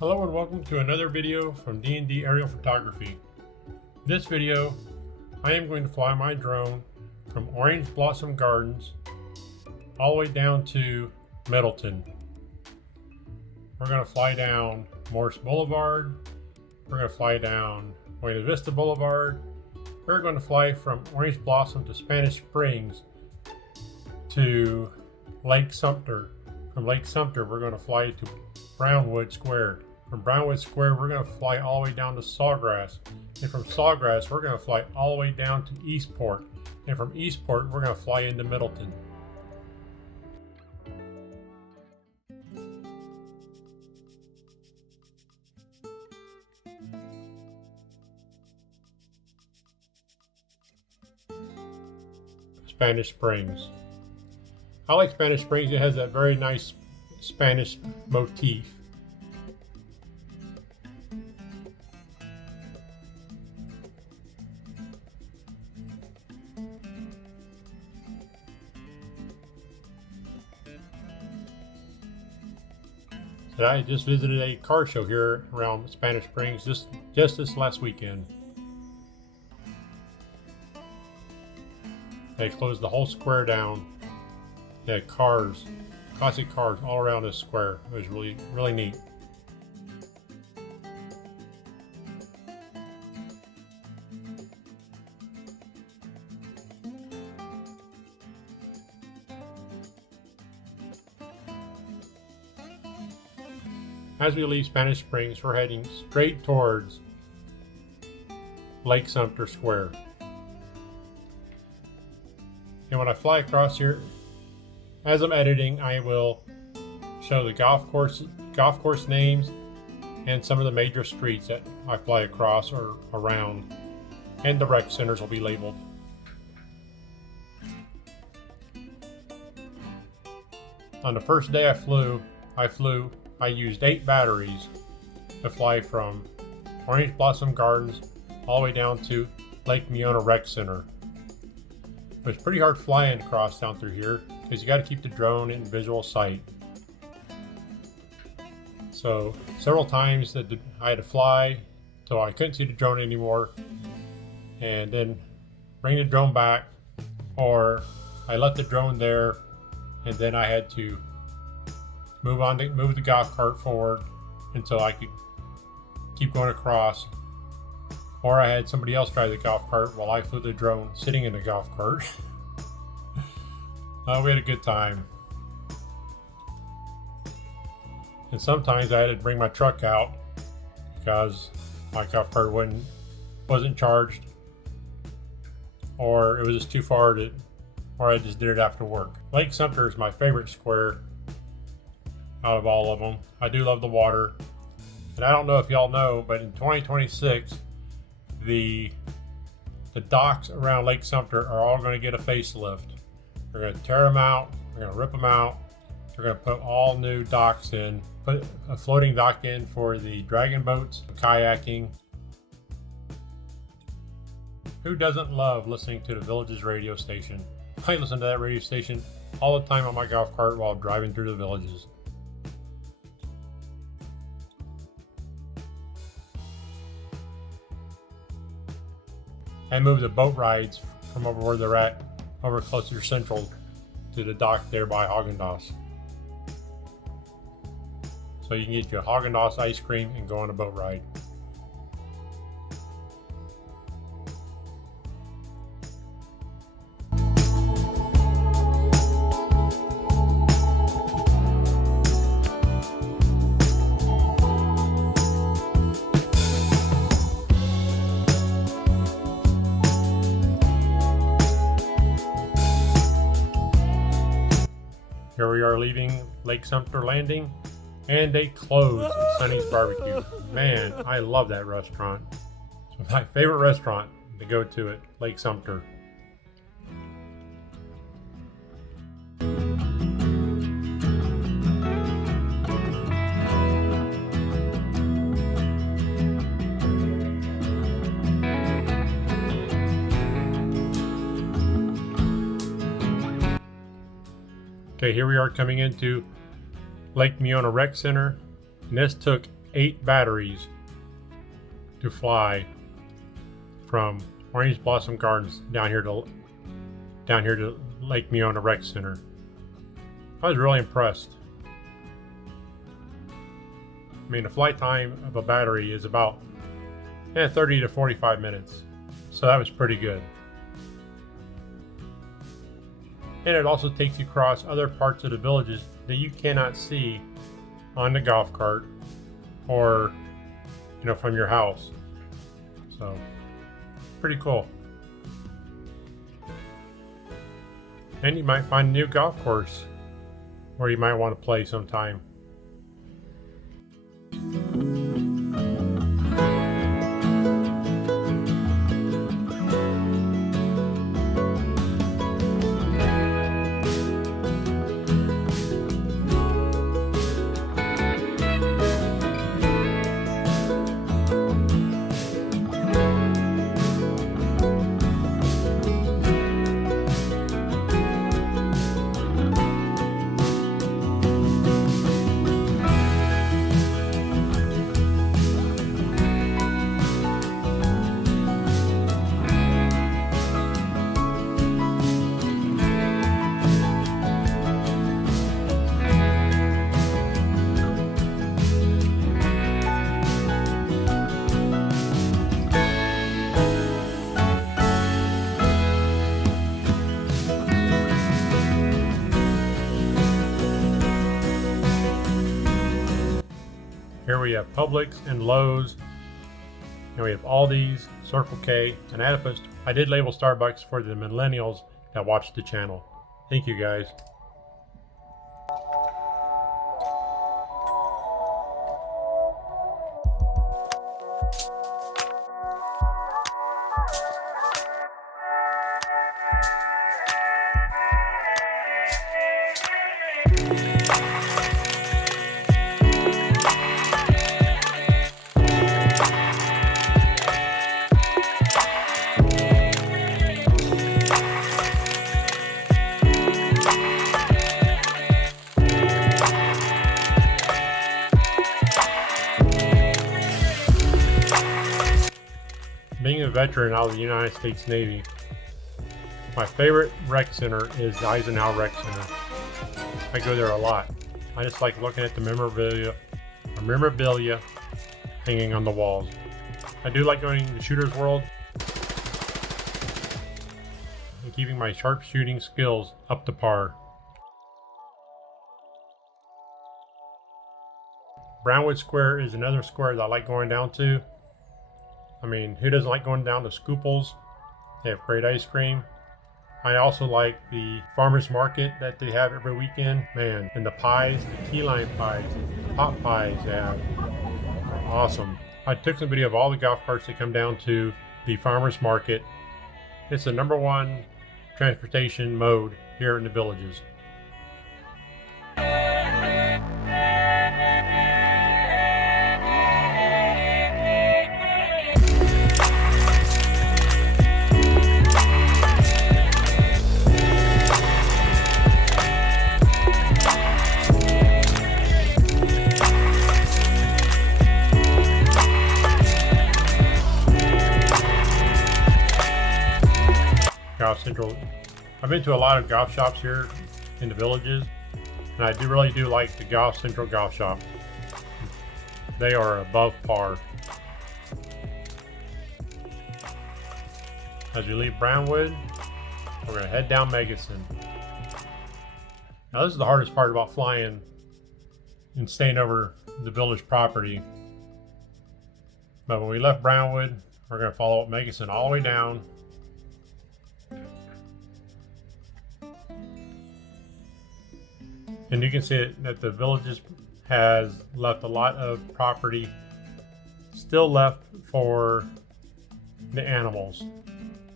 Hello and welcome to another video from D&D Aerial Photography. This video, I am going to fly my drone from Orange Blossom Gardens all the way down to Middleton. We're going to fly down Morse Boulevard. We're going to fly down Buena Vista Boulevard. We're going to fly from Orange Blossom to Spanish Springs to Lake Sumpter. From Lake Sumpter, we're going to fly to Brownwood Square. From Brownwood Square, we're going to fly all the way down to Sawgrass. And from Sawgrass, we're going to fly all the way down to Eastport. And from Eastport, we're going to fly into Middleton. Spanish Springs. I like Spanish Springs. It has that very nice Spanish motif. So I just visited a car show here around Spanish Springs just this last weekend. They closed the whole square down. They had cars, classic cars all around this square. It was really neat. As we leave Spanish Springs, we're heading straight towards Lake Sumpter Square. And when I fly across here, as I'm editing, I will show the golf course names and some of the major streets that I fly across or around, and the rec centers will be labeled. On the first day I used 8 batteries to fly from Orange Blossom Gardens all the way down to Lake Miona Rec Center. It was pretty hard flying across down through here because you got to keep the drone in visual sight. So several times that I had to fly till I couldn't see the drone anymore, and then bring the drone back, or I left the drone there and then I had to move the golf cart forward until I could keep going across, or I had somebody else drive the golf cart while I flew the drone sitting in the golf cart. We had a good time. And sometimes I had to bring my truck out because my golf cart wasn't charged, or it was just too far or I just did it after work. Lake Sumpter is my favorite square out of all of them. I do love the water. And I don't know if y'all know, but in 2026, the docks around Lake Sumpter are all going to get a facelift. They're going to tear them out, they're going to rip them out, they're going to put all new docks in, put a floating dock in for the dragon boats, kayaking. Who doesn't love listening to the Village's radio station? I listen to that radio station all the time on my golf cart while driving through the villages. I moved the boat rides from over where they're at, over closer to Central, to the dock there by Haagen-Dazs. So you can get your Haagen-Dazs ice cream and go on a boat ride. Here we are leaving Lake Sumpter Landing, and they closed Sonny's Barbecue. Man, I love that restaurant. It's my favorite restaurant to go to at Lake Sumpter. Okay, here we are coming into Lake Miona Rec Center, and this took 8 batteries to fly from Orange Blossom Gardens down here to Lake Meona Rec Center. I was really impressed. I mean, the flight time of a battery is about 30 to 45 minutes, so that was pretty good. And it also takes you across other parts of the villages that you cannot see on the golf cart or, from your house. So, pretty cool. And you might find a new golf course where you might want to play sometime. Here we have Publix and Lowe's, and we have Aldi's, Circle K, and I did label Starbucks for the millennials that watch the channel. Thank you guys. Being a veteran out of the United States Navy, my favorite rec center is the Eisenhower Rec Center. I go there a lot. I just like looking at the memorabilia hanging on the walls. I do like going to Shooter's World and keeping my sharpshooting skills up to par. Brownwood Square is another square that I like going down to. I mean, who doesn't like going down to Scooples? They have great ice cream. I also like the farmers market that they have every weekend. Man, and the pies, the key lime pies, pot pies they have are awesome. I took some video of all the golf carts that come down to the farmers market. It's the #1 transportation mode here in the villages. Golf Central. I've been to a lot of golf shops here in the villages, and I really do like the Golf Central golf shop. They are above par. As we leave Brownwood, we're going to head down Megason. Now this is the hardest part about flying and staying over the village property. But when we left Brownwood, we're going to follow up Megason all the way down. And you can see that the villages has left a lot of property still left for the animals.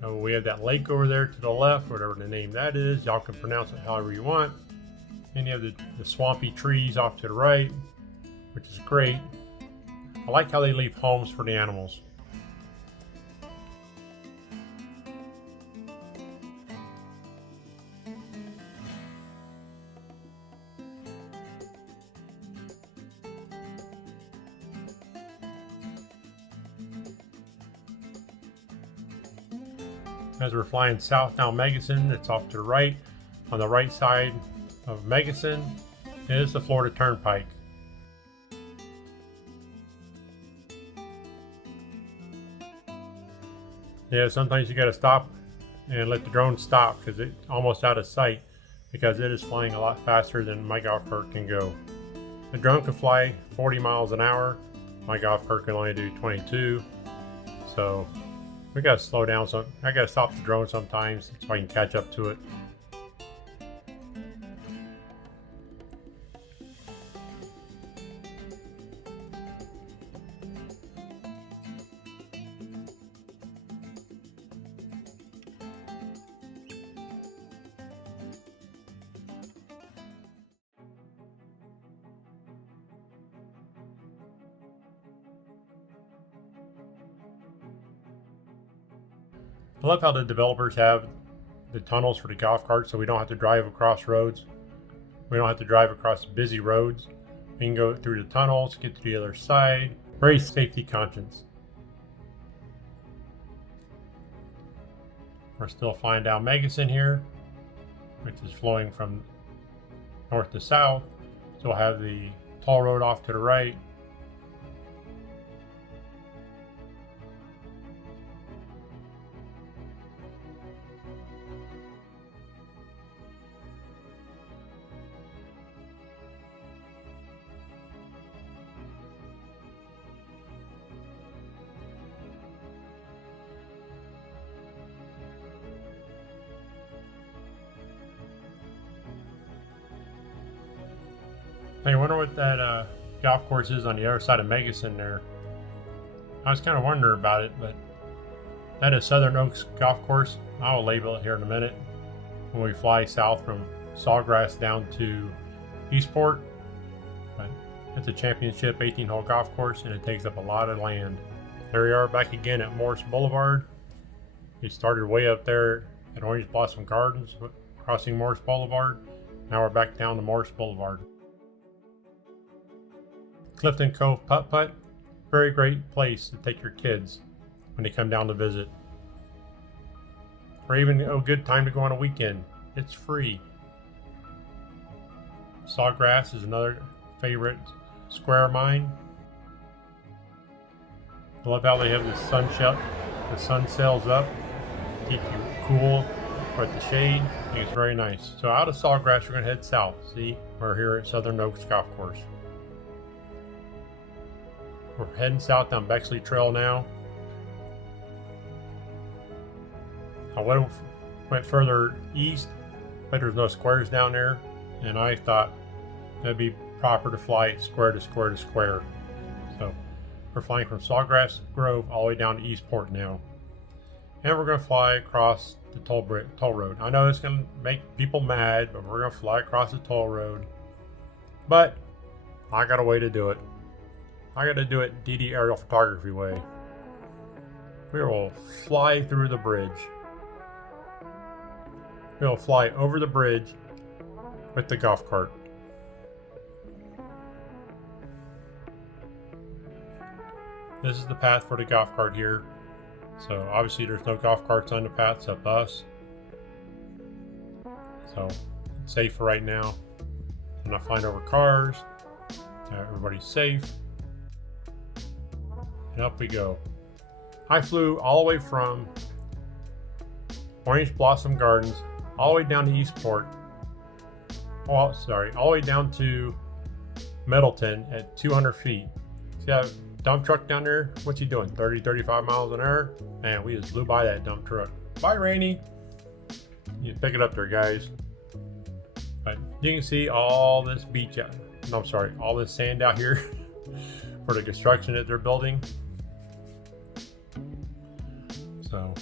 So we have that lake over there to the left, whatever the name that is. Y'all can pronounce it however you want. And you have the swampy trees off to the right, which is great. I like how they leave homes for the animals. As we're flying south down Megason, it's off to the right. On the right side of Megason is the Florida Turnpike. Yeah, sometimes you got to stop and let the drone stop because it's almost out of sight because it is flying a lot faster than my golf cart can go. The drone can fly 40 miles an hour. My golf cart can only do 22. So we got to slow down. So I got to stop the drone sometimes so I can catch up to it. I love how the developers have the tunnels for the golf carts so we don't have to drive across roads. We don't have to drive across busy roads. We can go through the tunnels, get to the other side. Very safety conscious. We're still flying down Megason here, which is flowing from north to south. So we'll have the toll road off to the right. I wonder what that golf course is on the other side of Megason there. I was kind of wondering about it, but that is Southern Oaks Golf Course. I'll label it here in a minute when we fly south from Sawgrass down to Eastport. But it's a championship 18-hole golf course and it takes up a lot of land. There we are back again at Morris Boulevard. We started way up there at Orange Blossom Gardens, crossing Morris Boulevard. Now we're back down to Morris Boulevard. Clifton Cove Putt Putt, very great place to take your kids when they come down to visit. Or even a good time to go on a weekend. It's free. Sawgrass is another favorite square of mine. I love how they have the sun shut. The sun sails up, keep you cool with the shade. I think it's very nice. So out of Sawgrass, we're going to head south. See, we're here at Southern Oaks Golf Course. We're heading south down Bexley Trail now. I went further east, but there's no squares down there, and I thought it'd be proper to fly square to square to square. So we're flying from Sawgrass Grove all the way down to Eastport now. And we're going to fly across the toll road. I know it's going to make people mad, but we're going to fly across the toll road. But I got a way to do it. I got to do it DD aerial photography way. We will fly through the bridge. We will fly over the bridge with the golf cart. This is the path for the golf cart here. So obviously there's no golf carts on the path except us. So it's safe for right now. I'm not flying over cars. Everybody's safe. And up we go. I flew all the way from Orange Blossom Gardens all the way down to Eastport. Oh, sorry, all the way down to Middleton at 200 feet. See that dump truck down there? What's he doing? 30, 35 miles an hour? Man, we just blew by that dump truck. Bye, Rainy. You pick it up there, guys. But you can see all this beach out. No, I'm sorry, all this sand out here for the construction that they're building. So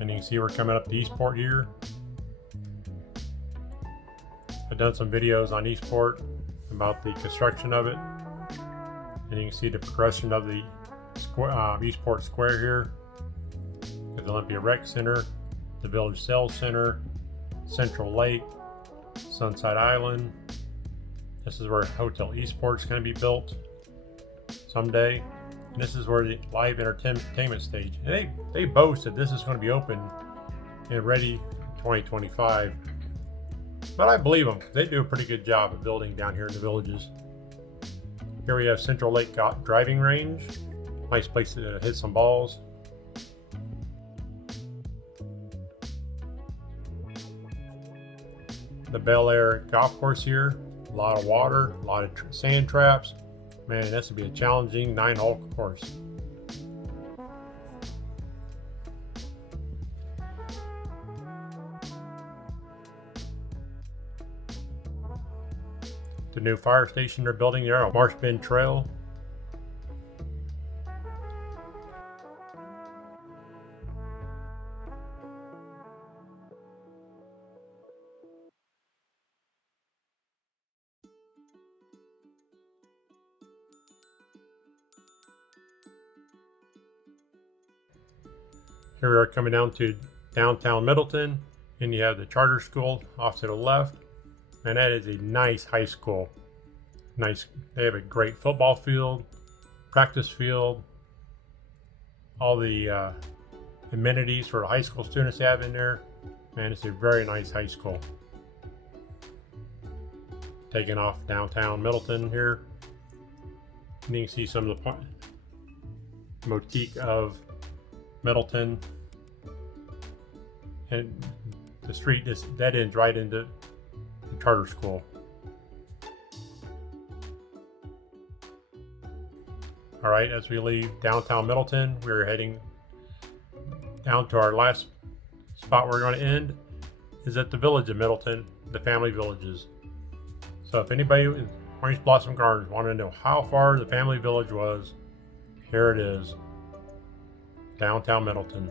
and you can see we're coming up to Eastport here. I've done some videos on Eastport about the construction of it, and you can see the progression of the Eastport Square here. The Olympia Rec Center, the Village Sales Center, Central Lake, Sunside Island, This is where Hotel Eastport is going to be built someday. And this is where the live entertainment stage. And they boast that this is going to be open and ready in 2025. But I believe them. They do a pretty good job of building down here in the Villages. Here we have Central Lake driving range. Nice place to hit some balls. The Bel Air golf course here. A lot of water, a lot of sand traps. Man, this would be a challenging 9-hole course. The new fire station they're building there on Marsh Bend Trail. Here we are coming down to downtown Middleton, and you have the charter school off to the left, and that is a nice high school. Nice, they have a great football field, practice field, all the amenities for high school students have in there. Man, it's a very nice high school. Taking off downtown Middleton here, and you can see some of the motif of Middleton, and the street just dead ends right into the charter school. All right, as we leave downtown Middleton, we're heading down to our last spot we're going to end is at the Village of Middleton, the family villages. So if anybody in Orange Blossom Gardens wanted to know how far the family village was, here it is. Downtown Middleton.